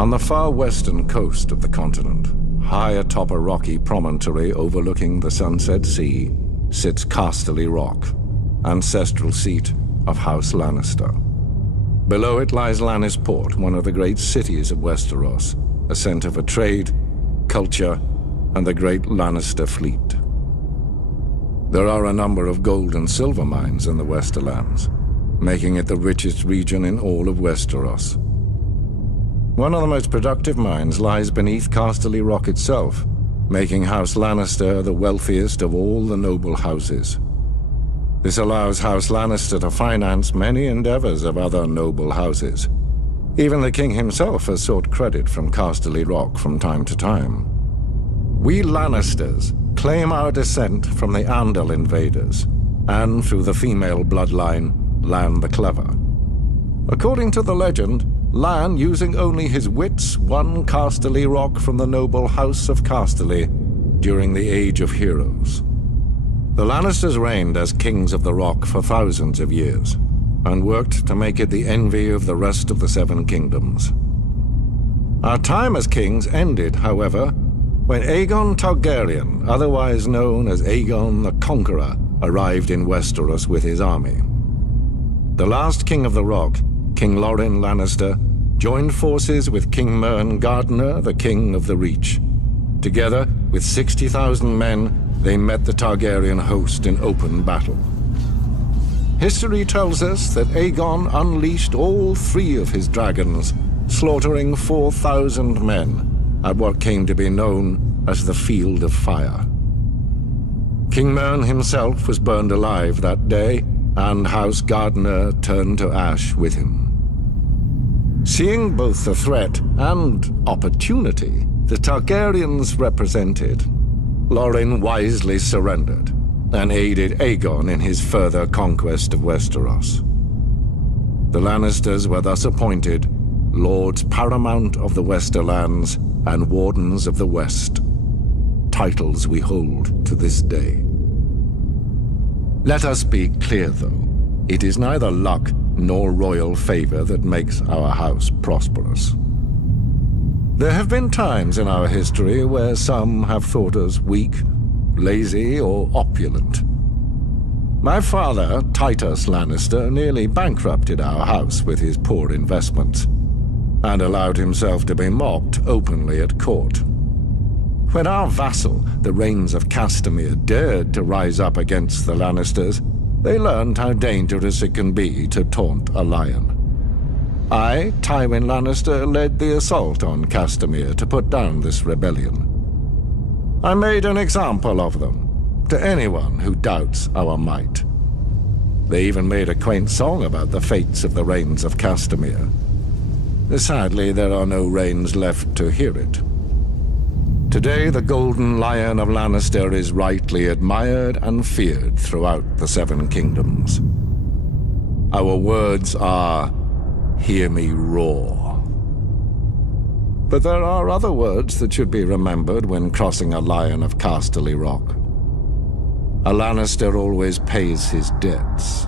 On the far western coast of the continent, high atop a rocky promontory overlooking the Sunset Sea, sits Casterly Rock, ancestral seat of House Lannister. Below it lies Lannisport, one of the great cities of Westeros, a center for trade, culture, and the great Lannister fleet. There are a number of gold and silver mines in the Westerlands, making it the richest region in all of Westeros. One of the most productive mines lies beneath Casterly Rock itself, making House Lannister the wealthiest of all the noble houses. This allows House Lannister to finance many endeavors of other noble houses. Even the king himself has sought credit from Casterly Rock from time to time. We Lannisters claim our descent from the Andal invaders, and through the female bloodline, Lann the Clever. According to the legend, Lann, using only his wits, won Casterly Rock from the noble House of Casterly during the Age of Heroes. The Lannisters reigned as kings of the Rock for thousands of years, and worked to make it the envy of the rest of the Seven Kingdoms. Our time as kings ended, however, when Aegon Targaryen, otherwise known as Aegon the Conqueror, arrived in Westeros with his army. The last king of the Rock, King Loren Lannister, joined forces with King Mern Gardener, the king of the Reach. Together, with 60,000 men, they met the Targaryen host in open battle. History tells us that Aegon unleashed all 3 of his dragons, slaughtering 4,000 men at what came to be known as the Field of Fire. King Mern himself was burned alive that day, and House Gardener turned to ash with him. Seeing both the threat and opportunity the Targaryens represented, Loren wisely surrendered and aided Aegon in his further conquest of Westeros. The Lannisters were thus appointed Lords Paramount of the Westerlands and Wardens of the West, titles we hold to this day. Let us be clear, though. It is neither luck nor royal favor that makes our house prosperous. There have been times in our history where some have thought us weak, lazy, or opulent. My father, Titus Lannister, nearly bankrupted our house with his poor investments, and allowed himself to be mocked openly at court. When our vassal, the Rains of Castamere, dared to rise up against the Lannisters, they learned how dangerous it can be to taunt a lion. I, Tywin Lannister, led the assault on Castamere to put down this rebellion. I made an example of them, to anyone who doubts our might. They even made a quaint song about the fates of the Rains of Castamere. Sadly, there are no Rains left to hear it. Today, the Golden Lion of Lannister is rightly admired and feared throughout the Seven Kingdoms. Our words are, "Hear me roar." But there are other words that should be remembered when crossing a lion of Casterly Rock. A Lannister always pays his debts.